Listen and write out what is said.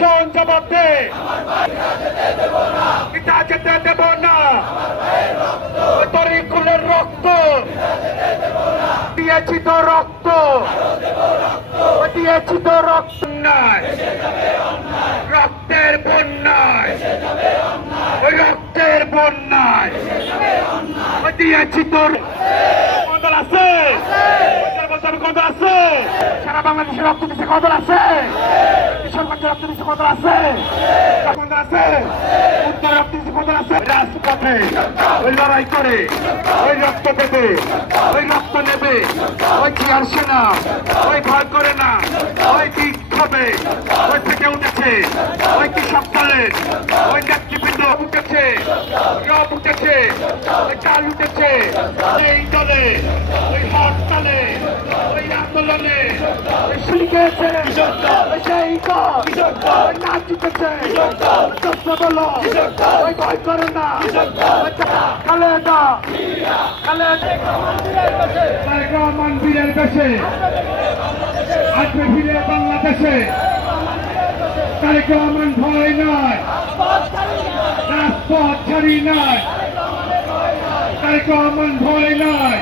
প্রশাসন জবাব পিতা যেতে দেব না। তরিকুলের রক্ত। দিয়েছি তো রক্ত। দিয়েছি তো রক্ত নাই রক্তের বন্যায়। রক্তের বন্যায়। দিয়েছি তোর কদল আছে? বলতে আমি কদল আছে? সারা বাংলাদেশের রক্ত দিচ্ছে কদল আছে? কিশোরগঞ্জে রক্ত দিচ্ছে কদল আছে? আছে? উত্তর রক্ত দিচ্ছে কদল আছে? রাজপথে ওই লড়াই করে, ওই রক্ত দেবে ওই রক্ত নেবে, ওই কি আসে না, ওই ভয় করে না, ওই কি হবে ওই থেকে উঠেছে, ওই কি সপ্তাহের ওই নেতৃবৃন্দ উঠেছে, রব উঠেছে, ওই চাল উঠেছে, এই দলে, ওই হরতালে, ওই আন্দোলনে ওই সেই নাচ জিতেছে চোদ্দ বলো ওই ভয় করে না। তারেক রহমান বীরের বেশে আসবে ফিরে বাংলাদেশে। তারেক রহমান ভয় নয় রাজপথ ছাড়ি নয় তারেক রহমান ভয় নয়